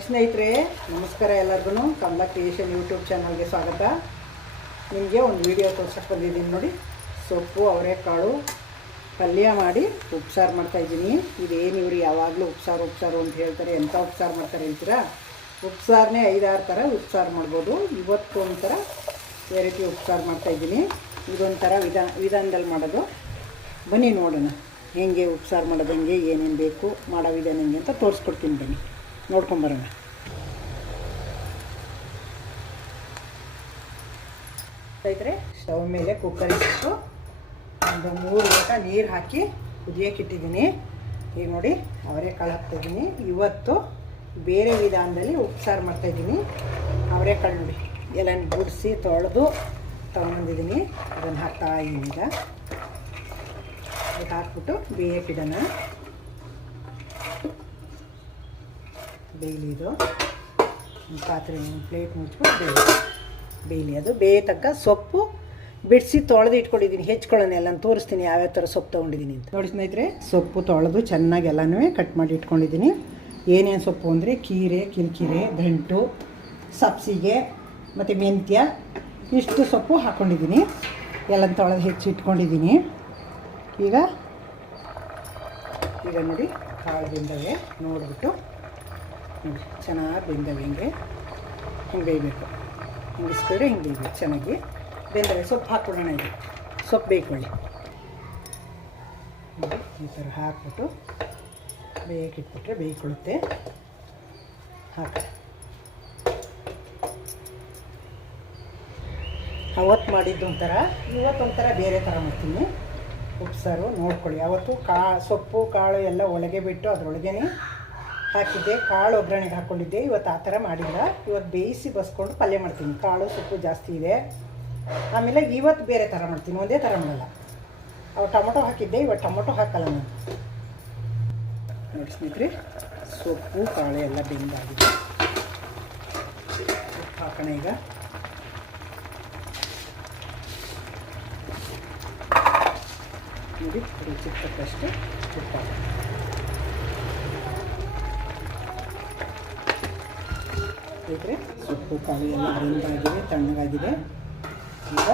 ಸ್ನೇಹಿತರೆ ನಮಸ್ಕಾರ. ಎಲ್ಲರಿಗೂ ಕಮಲಾ ಕ್ರಿಯೇಷನ್ ಯೂಟ್ಯೂಬ್ ಚಾನಲ್ಗೆ ಸ್ವಾಗತ. ನಿಮಗೆ ಒಂದು ವಿಡಿಯೋ ತೋರ್ಸಕ್ಕೆ ಬಂದಿದ್ದೀನಿ ನೋಡಿ. ಸೊಪ್ಪು ಅವರೆಕಾಳು ಪಲ್ಯ ಮಾಡಿ ಉಪ್ಸಾರು ಮಾಡ್ತಾಯಿದ್ದೀನಿ. ಇದೇನು ಇವರು ಯಾವಾಗಲೂ ಉಪ್ಸಾರು ಅಂತ ಹೇಳ್ತಾರೆ. ಎಂಥ ಉಪ್ಸಾರು ಮಾಡ್ತಾರೆ ಅಂತೀರಾ? ಉಪ್ಸಾರನೇ 5-6 ಥರ ಉಪ್ಸಾರು ಮಾಡ್ಬೋದು. ಇವತ್ತು ಒಂಥರ ವೆರೈಟಿ ಉಪ್ಸಾರು ಮಾಡ್ತಾಯಿದ್ದೀನಿ. ಇದೊಂಥರ ವಿಧಾನದಲ್ಲಿ ಮಾಡೋದು. ಬನ್ನಿ ನೋಡೋಣ ಹೇಗೆ ಉಪ್ಸಾರು ಮಾಡೋದು, ಹೆಂಗೆ ಏನೇನು ಬೇಕು, ಮಾಡೋ ವಿಧಾನ ಹೆಂಗೆ ಅಂತ ತೋರಿಸ್ಕೊಡ್ತೀನಿ. ಬನ್ನಿ ನೋಡ್ಕೊಂಬರೋಣ. ಸ್ನೇಹಿತರೆ, ಸ್ಟವ್ ಮೇಲೆ ಕುಕ್ಕರ್ ಇಟ್ಟು ಒಂದು 3 ಲೋಟ ನೀರು ಹಾಕಿ ಕುದಿಯೋಕೆ ಇಟ್ಟಿದ್ದೀನಿ. ಈಗ ನೋಡಿ ಅವರೆಕಾಳು ಹಾಕ್ತಾಯಿದ್ದೀನಿ. ಇವತ್ತು ಬೇರೆ ವಿಧಾನದಲ್ಲಿ ಉಪ್ಸಾರು ಮಾಡ್ತಾಯಿದ್ದೀನಿ. ಅವರೆಕಾಳು ನೋಡಿ ಎಲ್ಲ ಗುಡಿಸಿ ತೊಳೆದು ತೊಗೊಂಬಂದಿದ್ದೀನಿ. ಅದನ್ನು ಹಾಕ್ತಾ ಇದ್ದೀನಿ. ಈಗ ಅದಕ್ಕೆ ಹಾಕ್ಬಿಟ್ಟು ಬೇಯಕ್ಕಿಡೋಣ. ಬೇಯಲಿ. ಇದು ಪಾತ್ರೆ ಪ್ಲೇಟ್ ಮುಚ್ಚಿಬಿಟ್ಟು ಬೇಯಲಿ. ಅದು ಬೇಯತಕ್ಕ ಸೊಪ್ಪು ಬಿಡಿಸಿ ತೊಳೆದು ಇಟ್ಕೊಂಡಿದ್ದೀನಿ. ಹೆಚ್ಕೊಳ್ಳೋಣ ಎಲ್ಲ ತೋರಿಸ್ತೀನಿ ಯಾವ್ಯಾವ ಥರ ಸೊಪ್ಪು ತೊಗೊಂಡಿದ್ದೀನಿ ಅಂತ. ನೋಡಿ ಸ್ನೇಹಿತರೆ, ಸೊಪ್ಪು ತೊಳೆದು ಚೆನ್ನಾಗಿ ಎಲ್ಲನೂ ಕಟ್ ಮಾಡಿ ಇಟ್ಕೊಂಡಿದ್ದೀನಿ. ಏನೇನು ಸೊಪ್ಪು ಅಂದರೆ ಕೀರೆ, ಕಿರಿಕಿರೆ, ದಂಟು, ಸಬ್ಸಿಗೆ ಮತ್ತು ಮೆಂತ್ಯ, ಇಷ್ಟು ಸೊಪ್ಪು ಹಾಕ್ಕೊಂಡಿದ್ದೀನಿ. ಎಲ್ಲ ತೊಳೆದು ಹೆಚ್ಚಿಟ್ಕೊಂಡಿದ್ದೀನಿ. ಈಗ ನೋಡಿ ಕಾಳು ಬೆಂದವೆ ನೋಡಿಬಿಟ್ಟು ನೋಡಿ ಚೆನ್ನಾಗಿ ಬೆಂದವೆ. ಹಿಂಗೆ ಬೇಯಬೇಕು. ಹಿಂಗಿಸ್ಕೊಂಡ್ರೆ ಹಿಂಗೆ ಬೇಯಬೇಕು. ಚೆನ್ನಾಗಿ ಬೆಂದವೆ. ಸೊಪ್ಪು ಹಾಕ್ಕೊಳ್ಳೋಣ. ಇದು ಸೊಪ್ಪು ಬೇಯ್ಕೊಳ್ಳಿ. ನೋಡಿ ಈ ಥರ ಹಾಕ್ಬಿಟ್ಟು ಬೇಯಕ್ಕಿಟ್ಬಿಟ್ರೆ ಬೇಯ್ಕೊಳ್ಳುತ್ತೆ. ಹಾಕಿ ಅವತ್ತು ಮಾಡಿದ್ದು ಒಂಥರ, ಇವತ್ತೊಂಥರ ಬೇರೆ ಥರ ಮಾಡ್ತೀನಿ ಉಪ್ಸಾರು. ನೋಡ್ಕೊಳ್ಳಿ. ಅವತ್ತು ಸೊಪ್ಪು ಕಾಳು ಎಲ್ಲ ಒಳಗೆ ಬಿಟ್ಟು ಅದರೊಳಗೇ ಹಾಕಿದ್ದೆ. ಕಾಳು ಒಗ್ಗರಣೆಗೆ ಹಾಕ್ಕೊಂಡಿದ್ದೆ. ಇವತ್ತು ಆ ಥರ ಮಾಡಿಲ್ಲ. ಇವತ್ತು ಬೇಯಿಸಿ ಬಸ್ಕೊಂಡು ಪಲ್ಯ ಮಾಡ್ತೀನಿ. ಕಾಳು ಸೊಪ್ಪು ಜಾಸ್ತಿ ಇದೆ. ಆಮೇಲೆ ಇವತ್ತು ಬೇರೆ ಥರ ಮಾಡ್ತೀನಿ, ಒಂದೇ ಥರ ಮಾಡಲ್ಲ. ಅವು ಟೊಮೊಟೊ ಹಾಕಿದ್ದೆ, ಇವತ್ತು ಟೊಮೊಟೊ ಹಾಕಲ್ಲ ನಾನು. ನೋಡಿ ಸ್ನೇಹಿತರೆ, ಸೊಪ್ಪು ಕಾಳು ಎಲ್ಲ ಬೆಂದಾಗಿದೆ. ಉಪ್ಪು ಹಾಕೋಣ. ಈಗ ನೋಡಿ ರುಚಿಗೆ ತಕ್ಕಷ್ಟು ಉಪ್ಪು ಹಾಕೋಣ. ಸ್ನೇಹಿತರೆ, ಸೊಪ್ಪು ಕಾಳು ಎಲ್ಲ ಬೆಂದಾಗಿದೆ, ತಣ್ಣಗಾಗಿದೆ. ಈಗ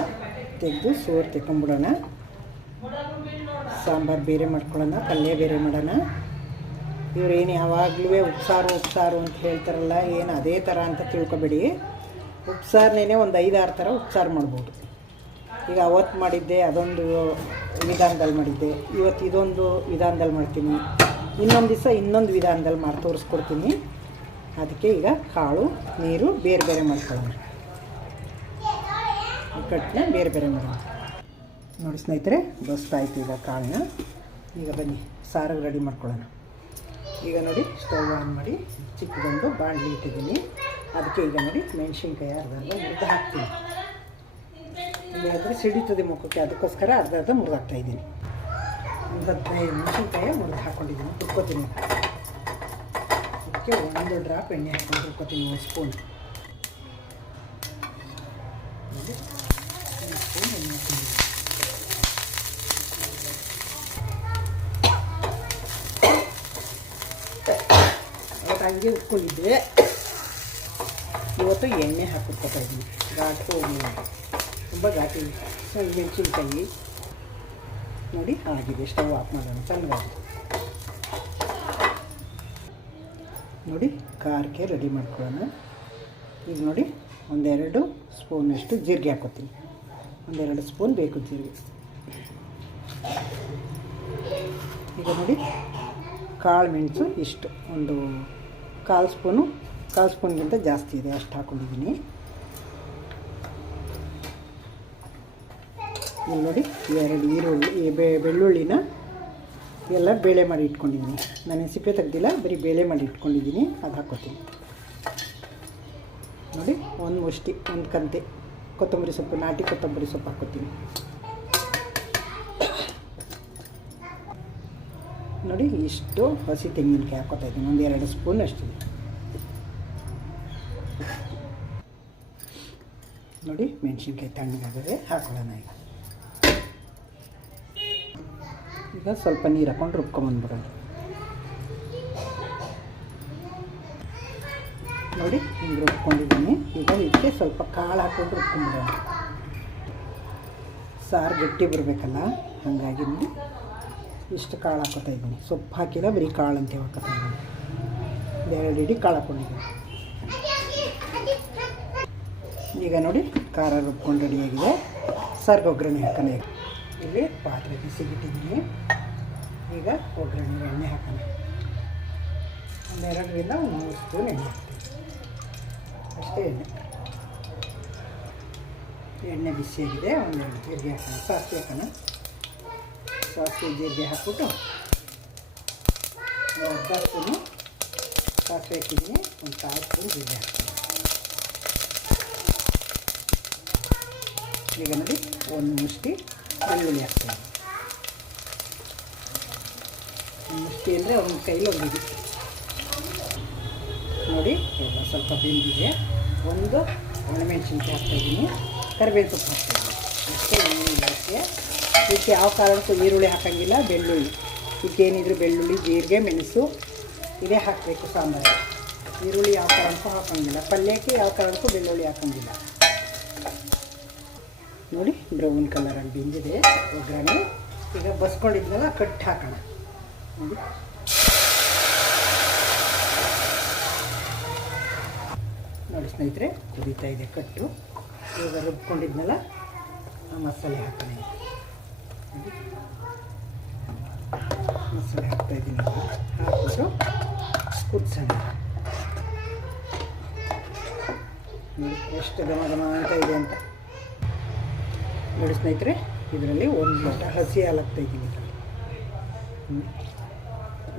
ತೆಗೆದು ಸೋರು ತೆಕ್ಕೊಂಬಿಡೋಣ. ಸಾಂಬಾರು ಬೇರೆ ಮಾಡ್ಕೊಳ್ಳೋಣ, ಪಲ್ಯ ಬೇರೆ ಮಾಡೋಣ. ಇವರೇನು ಯಾವಾಗಲೂ ಉಪ್ಸಾರು ಅಂತ ಹೇಳ್ತಾರಲ್ಲ, ಏನು ಅದೇ ಥರ ಅಂತ ತಿಳ್ಕೊಬೇಡಿ. ಉಪ್ಸಾರನೇ ಒಂದು 5-6 ಥರ ಉಪ್ಸಾರು ಮಾಡ್ಬೋದು. ಈಗ ಅವತ್ತು ಮಾಡಿದ್ದೆ ಅದೊಂದು ವಿಧಾನದಲ್ಲಿ ಮಾಡಿದ್ದೆ. ಇವತ್ತು ಇದೊಂದು ವಿಧಾನದಲ್ಲಿ ಮಾಡ್ತೀನಿ. ಇನ್ನೊಂದು ದಿವಸ ಇನ್ನೊಂದು ವಿಧಾನದಲ್ಲಿ ಮಾಡಿ ತೋರಿಸ್ಕೊಡ್ತೀನಿ. ಅದಕ್ಕೆ ಈಗ ಕಾಳು ನೀರು ಬೇರೆ ಬೇರೆ ಮಾಡ್ಕೊಳ್ಳೋಣ. ಕಟ್ಟನ್ನ ಬೇರೆ ಬೇರೆ ಮಾಡೋಣ. ನೋಡಿ ಸ್ನೇಹಿತರೆ, ಬಸ್ತಾಯ್ತು ಈಗ ಕಾಳನ್ನ. ಈಗ ಬನ್ನಿ ಸಾರಿಗೆ ರೆಡಿ ಮಾಡ್ಕೊಳ್ಳೋಣ. ಈಗ ನೋಡಿ ಸ್ಟವ್ ಆನ್ ಮಾಡಿ ಚಿಕ್ಕದೊಂದು ಬಾಣಲಿ ಇಟ್ಟಿದ್ದೀನಿ. ಅದಕ್ಕೆ ಈಗ ನೋಡಿ ಮೆಣಸಿನ್ಕಾಯಿ ಅರ್ಧ ಮುರಿದು ಹಾಕ್ತೀನಿ. ಇಲ್ಲಾದರೆ ಸಿಡಿತದೆ ಮುಖಕ್ಕೆ, ಅದಕ್ಕೋಸ್ಕರ ಅರ್ಧ ಮುರಿದು ಹಾಕ್ತಾಯಿದ್ದೀನಿ. ಒಂದು 15 ಮೆಣಸಿನ್ಕಾಯಿ ಮುರಿದು ಹಾಕ್ಕೊಂಡಿದ್ದೀನಿ. ತುರ್ಕೋತೀನಿ. ಅದಕ್ಕೆ 1 ಡ್ರಾಪ್ ಎಣ್ಣೆ ಹಾಕ್ಕೊಂಡು ತುರ್ಕೋತೀನಿ. 1 ಸ್ಪೂನ್. ನೋಡಿ 1 ಸ್ಪೂನ್ ಎಣ್ಣೆ ಹಾಕ್ತೀನಿ. ಅವತ್ತು ಹಂಗೆ ಉಟ್ಕೊಂಡಿದ್ದೆ. ಇವತ್ತು ಎಣ್ಣೆ ಹಾಕಿಟ್ಕೊತಾ ಇದ್ದೀನಿ. ಘಾಟು ಹೋಗಲಿಲ್ಲ, ತುಂಬ ಘಾಟಿ. ಮೆಣಸಿನ್ಕಾಯಿ ನೋಡಿ ಆಗಿದೆ. ಸ್ಟವ್ ಆಫ್ ಮಾಡೋಣ. ಚೆನ್ನಾಗಿದೆ ನೋಡಿ. ಖಾರಕ್ಕೆ ರೆಡಿ ಮಾಡ್ಕೊಳ್ಳೋಣ. ಈಗ ನೋಡಿ 1-2 ಸ್ಪೂನಷ್ಟು ಜೀರಿಗೆ ಹಾಕ್ಕೊತೀನಿ. 1-2 ಸ್ಪೂನ್ ಬೇಕು ಜೀರಿಗೆ. ಈಗ ನೋಡಿ ಕಾಳು ಮೆಣಸು ಇಷ್ಟು, ಒಂದು 1/4 ಸ್ಪೂನ್ಗಿಂತ ಜಾಸ್ತಿ ಇದೆ, ಅಷ್ಟು ಹಾಕ್ಕೊಂಡಿದ್ದೀನಿ. ಇಲ್ಲಿ ನೋಡಿ 2 ಈರುಳ್ಳಿ, ಬೆಳ್ಳುಳ್ಳಿನ ಎಲ್ಲ ಬೇಳೆ ಮಾಡಿ ಇಟ್ಕೊಂಡಿದ್ದೀನಿ. ನಾನು ಸಿಪ್ಪೆ ತೆಗ್ದಿಲ್ಲ, ಬರೀ ಬೇಳೆ ಮಾಡಿ ಇಟ್ಕೊಂಡಿದ್ದೀನಿ. ಅದು ಹಾಕ್ಕೊತೀನಿ. ನೋಡಿ 1 ಮುಷ್ಟಿ, 1 ಕಂತೆ ಕೊತ್ತಂಬರಿ ಸೊಪ್ಪು, ನಾಟಿ ಕೊತ್ತಂಬರಿ ಸೊಪ್ಪು ಹಾಕ್ಕೊತೀನಿ. ನೋಡಿ ಇಷ್ಟು ಹಸಿ ತೆಂಗಿನಕಾಯಿ ಹಾಕ್ಕೊತಾ ಇದ್ದೀನಿ. 1-2 ಸ್ಪೂನ್ ಅಷ್ಟಿದೆ. ನೋಡಿ ಮೆಣಸಿನ್ಕಾಯಿ ತಣ್ಣಗಾಗಿದೆ, ಹಾಕೊಳ್ಳೋಣ. ಈಗ ಸ್ವಲ್ಪ ನೀರು ಹಾಕ್ಕೊಂಡು ರುಬ್ಕೊಂಬಂದ್ಬಿಡೋಣ. ಹಿಂಗೆ ರುಬ್ಕೊಂಡಿದ್ದೀನಿ. ಈಗ ಇದಕ್ಕೆ ಸ್ವಲ್ಪ ಕಾಳು ಹಾಕ್ಕೊಂಡು ರುಬ್ಕೊಂಡ್ಬಿಡೋಣ. ಸಾರು ಗಟ್ಟಿ ಬರಬೇಕಲ್ಲ, ಹಾಗಾಗಿ ನೋಡಿ ಇಷ್ಟು ಕಾಳು ಹಾಕೋತಾ ಇದ್ದೀನಿ. ಸೊಪ್ಪು ಹಾಕಿಲ್ಲ, ಬರೀ ಕಾಳು ಅಂತ ಹಾಕೋತಾ ಇದ್ದೀನಿ. 2 ಇಡೀ ಕಾಳು ಹಾಕ್ಕೊಂಡಿದ್ದೀನಿ. ಈಗ ನೋಡಿ ಖಾರ ರುಬ್ಕೊಂಡು ರೆಡಿಯಾಗಿದೆ. ಸಾರಿಗೆ ಒಗ್ಗರಣೆ ಹಾಕೋಣ. ಇಲ್ಲಿ ಪಾತ್ರೆ ಬಿಸಿಗಿಟ್ಟಿದ್ದೀನಿ. ಈಗ ಒಗ್ಗರಣೆ ಎಣ್ಣೆ ಹಾಕೋಣ. 2ರಿಂದ 3 ಸ್ಪೂನ್ ಎಣ್ಣೆ ಹಾಕ್ತೀನಿ. ಅಷ್ಟೇ ಎಣ್ಣೆ ಬಿಸಿಯಾಗಿದೆ. 1-2 ಜೀರಿಗೆ ಹಾಕೋಣ. ಸಾಸಿವೆ ಹಾಕೋಣ. ಸಾಸಿವೆ ಜೀರಿಗೆ ಹಾಕ್ಬಿಟ್ಟು 1/2 ಸ್ಪೂನು ಸಾಸಿವೆ ಹಾಕಿದ್ದೀನಿ. 1/4 ಸ್ಪೂನ್ ಜೀರಿಗೆ ಹಾಕ್ತೀನಿ. ಈಗ ನೋಡಿ 1 ಮುಷ್ಟಿ ಬೆಳ್ಳುಳ್ಳಿ ಹಾಕ್ತೀನಿ. 1 ಮುಷ್ಟಿ ಅಂದರೆ ಒಂದು ಕೈಲಿ 1 ಹಿಡಿ. ನೋಡಿ ಎಲ್ಲ ಸ್ವಲ್ಪ ಬೆಂದಿದೆ. 1 ಒಣಮೆಣಸಿನ್ಕಾಯಿ ಹಾಕ್ತಾಯಿದ್ದೀನಿ. ಕರಿಬೇವು ಸೊಪ್ಪು ಹಾಕ್ತಾಯಿದ್ದೀನಿ. ಅಷ್ಟೇ ಏನಿಲ್ಲ. ಇದಕ್ಕೆ ಯಾವ ಕಾರಣಕ್ಕೂ ಈರುಳ್ಳಿ ಹಾಕೋಂಗಿಲ್ಲ. ಬೆಳ್ಳುಳ್ಳಿ ಇದಕ್ಕೇನಿದ್ರು ಬೆಳ್ಳುಳ್ಳಿ, ಜೀರಿಗೆ, ಮೆಣಸು ಇದೇ ಹಾಕಬೇಕು ಸಾಂಬಾರು. ಈರುಳ್ಳಿ ಯಾವ ಕಾರಣಕ್ಕೂ ಹಾಕೋಂಗಿಲ್ಲ. ಪಲ್ಯಕ್ಕೆ ಯಾವ ಕಾರಣಕ್ಕೂ ಬೆಳ್ಳುಳ್ಳಿ ಹಾಕೋಂಗಿಲ್ಲ. ನೋಡಿ ಬ್ರೌನ್ ಕಲರಾಗಿ ಬೆಂದಿದೆ ಒಗ್ಗರಣೆ. ಈಗ ಬಸ್ಕೊಂಡಿದ್ನಲ್ಲ ಕಟ್ಟು ಹಾಕೋಣ. ನೋಡಿ ಸ್ನೇಹಿತರೆ, ಕುದೀತಾ ಇದೆ ಕಟ್ಟು. ಈಗ ರುಬ್ಕೊಂಡಿದ್ನಲ್ಲ ಮಸಾಲೆ ಹಾಕೋಣ. ಮಸಾಲೆ ಹಾಕ್ತಾಯಿದ್ದೀನಿ. ಹಾಕ್ಬಿಟ್ಟು ಕುದಿಸೋಣ. ಎಷ್ಟು ಘಮ ಘಮ ಅಂತ ಇದೆ ಅಂತ ನೋಡಿ ಸ್ನೇಹಿತರೆ. ಇದರಲ್ಲಿ 1 ಲೋಟ ಹಸಿ ಹಾಲು ಹಾಕ್ತಾಯಿದ್ದೀನಿ.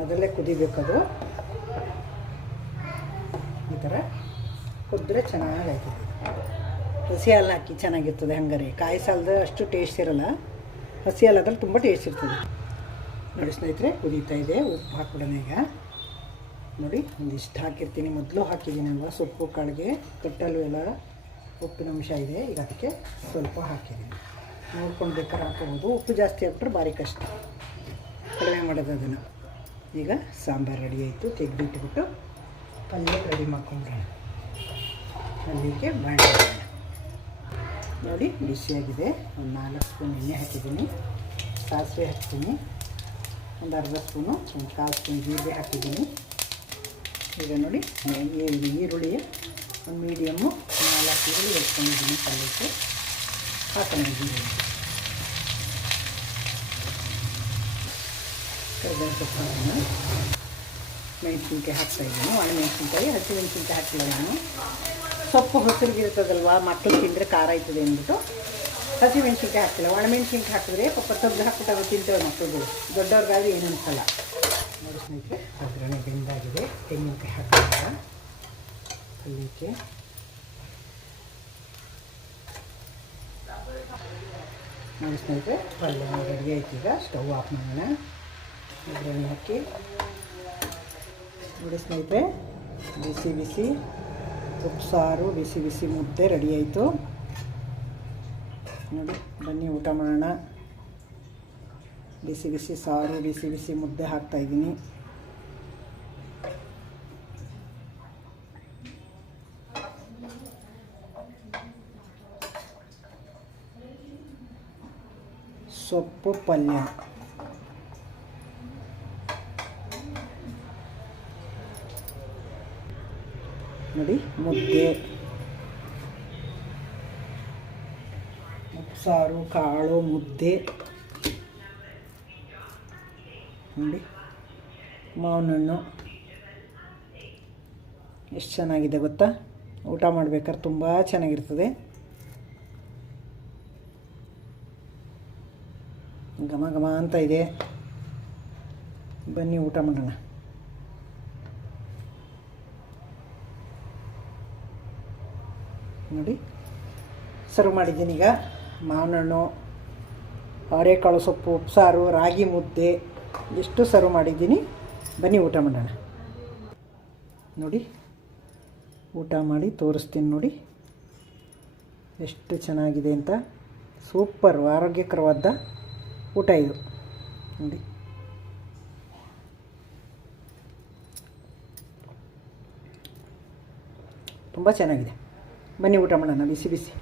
ಅದರಲ್ಲೇ ಕುದಿಬೇಕದು. ಈ ಥರ ಕುದ್ರೆ ಚೆನ್ನಾಗಾಯ್ತದೆ. ಹಸಿ ಹಾಲು ಹಾಕಿ ಚೆನ್ನಾಗಿರ್ತದೆ. ಹಂಗಾರೆ ಕಾಯಿ ಸಾಲದ ಅಷ್ಟು ಟೇಸ್ಟ್ ಇರೋಲ್ಲ. ಹಸಿ ಹಾಲಾದ್ರಲ್ಲಿ ತುಂಬ ಟೇಸ್ಟ್ ಇರ್ತದೆ. ನೋಡಿ ಸ್ನೇಹಿತರೆ, ಕುದೀತಾ ಇದೆ. ಉಪ್ಪು ಹಾಕ್ಬಿಡೋಣ. ಈಗ ನೋಡಿ ಒಂದಿಷ್ಟು ಹಾಕಿರ್ತೀನಿ. ಮೊದಲು ಹಾಕಿದ್ದೀನಿ ಅಲ್ವಾ ಸೊಪ್ಪು ಕಾಳಿಗೆ, ಕಟ್ಟಲು ಎಲ್ಲ ಉಪ್ಪಿನ ಅಂಶ ಇದೆ. ಈಗ ಅದಕ್ಕೆ ಸ್ವಲ್ಪ ಹಾಕಿದ್ದೀನಿ. ನೋಡ್ಕೊಂಡು ಬೇಕಾದ್ರೆ ಹಾಕೋಬೋದು. ಉಪ್ಪು ಜಾಸ್ತಿ ಹಾಕ್ಬಿಟ್ರೆ ಭಾರಿ ಕಷ್ಟ, ಕಡಿಮೆ ಮಾಡೋದು ಅದನ್ನು. ಈಗ ಸಾಂಬಾರು ರೆಡಿ ಆಯಿತು. ತೆಗೆದಿಟ್ಬಿಟ್ಟು ಪಲ್ಯ ರೆಡಿ ಮಾಡ್ಕೊಂಡ್ರೆ ಪಲ್ಯಕ್ಕೆ ಬಾಣಲೆ ನೋಡಿ ಬಿಸಿಯಾಗಿದೆ. 1 4 ಸ್ಪೂನ್ ಎಣ್ಣೆ ಹಾಕಿದ್ದೀನಿ. ಸಾಸಿವೆ ಹಾಕ್ತೀನಿ. 1/2 ಸ್ಪೂನು, 1/4 ಸ್ಪೂನ್ ಜೀರಿಗೆ ಹಾಕಿದ್ದೀನಿ. ಈಗ ನೋಡಿ ಈರುಳ್ಳಿ ಒಂದು ಮೀಡಿಯಮ್ಮು 4 ಈರುಳ್ಳಿ ಎತ್ಕೊಂಡಿದ್ದೀನಿ. ಪಲ್ಯಕ್ಕೆ ಹಾಕೋಣ. ಜೀರಿಗೆ, ಕರಿಬೇವು ಸೊಪ್ಪು ಹಾಕೋಣ. ಮೆಣಸಿನ್ಕಾಯಿ ಹಾಕ್ತಾಯಿದ್ದೀನಿ. ಒಣಮೆಣಸಿನ್ಕಾಯಿ, ಹಸಿ ಮೆಣಸಿನ್ಕಾಯಿ ಹಾಕಿಲ್ಲ ನಾನು. ಸೊಪ್ಪು ಹಸಿರಿಗಿರ್ತದಲ್ವ, ಮಕ್ಕಳು ತಿಂದರೆ ಖಾರ ಆಯ್ತದೆ ಅಂದ್ಬಿಟ್ಟು ಹಸಿ ಮೆಣಸಿನ್ಕಾಯಿ ಹಾಕಿಲ್ಲ. ಒಣಮೆಣಸಿನ್ಕಾಯಿ ಹಾಕಿದ್ರೆ ಪಾಪ ತೆಗ್ದು ಹಾಕ್ಬಿಟ್ಟು ತಿಂತೇವೆ ಮಕ್ಕಳುಗಳು. ದೊಡ್ಡವ್ರಿಗಾದ್ರೆ ಏನು ಅನ್ಸಲ್ಲ. ನೋಡಿ ಸ್ನೇಹಿತರೆ, ಒಗ್ಗರಣೆ ಬೆಂದಾಗಿದೆ. ತೆಂಗಿನಕಾಯಿ ಹಾಕಿಲ್ಲ ಪಲ್ಯಕ್ಕೆ. ನೋಡಿ ಸ್ನೇಹಿತರೆ, ಪಲ್ಯ ರೆಡಿ ಆಯ್ತು. ಈಗ ಸ್ಟವ್ ಆಫ್ ಮಾಡೋಣ. ಒಗ್ಗರಣೆ ಹಾಕಿ ನೋಡಿ ಸ್ನೇಹಿತರೆ, ಬಿಸಿ ಬಿಸಿ ಉಪ್ಸಾರು, ಬಿಸಿ ಬಿಸಿ ಮುದ್ದೆ ರೆಡಿ ಆಯಿತು. ನೋಡಿ ಬನ್ನಿ ಊಟ ಮಾಡೋಣ. ಬಿಸಿ ಬಿಸಿ ಸಾರು, ಬಿಸಿ ಬಿಸಿ ಮುದ್ದೆ ಹಾಕ್ತಾಯಿದ್ದೀನಿ. ಸೊಪ್ಪು ಪಲ್ಯ ನೋಡಿ, ಮುದ್ದೆ, ಉಪ್ಸಾರು, ಕಾಳು, ಮುದ್ದೆ ನೋಡಿ, ಮಾವಿನ ಹಣ್ಣು. ಎಷ್ಟು ಚೆನ್ನಾಗಿದೆ ಗೊತ್ತಾ. ಊಟ ಮಾಡ್ಬೇಕಾದ್ರೆ ತುಂಬ ಚೆನ್ನಾಗಿರ್ತದೆ. ಘಮ ಘಮ ಅಂತ ಇದೆ. ಬನ್ನಿ ಊಟ ಮಾಡೋಣ. ನೋಡಿ ಸರ್ವ್ ಮಾಡಿದ್ದೀನಿ. ಈಗ ಮಾವಿನ ಹಣ್ಣು, ಅವರೆಕಾಳು ಸೊಪ್ಪು, ಉಪ್ಸಾರು, ರಾಗಿ ಮುದ್ದೆ ಇಷ್ಟು ಸರ್ವ್ ಮಾಡಿದ್ದೀನಿ. ಬನ್ನಿ ಊಟ ಮಾಡೋಣ. ನೋಡಿ ಊಟ ಮಾಡಿ ತೋರಿಸ್ತೀನಿ. ನೋಡಿ ಎಷ್ಟು ಚೆನ್ನಾಗಿದೆ ಅಂತ. ಸೂಪರ್ ಆರೋಗ್ಯಕರವಾದ ಊಟ ಇದು. ನೋಡಿ ತುಂಬ ಚೆನ್ನಾಗಿದೆ. ಬನ್ನಿ ಊಟ ಮಾಡೋಣ ಬಿಸಿ ಬಿಸಿ.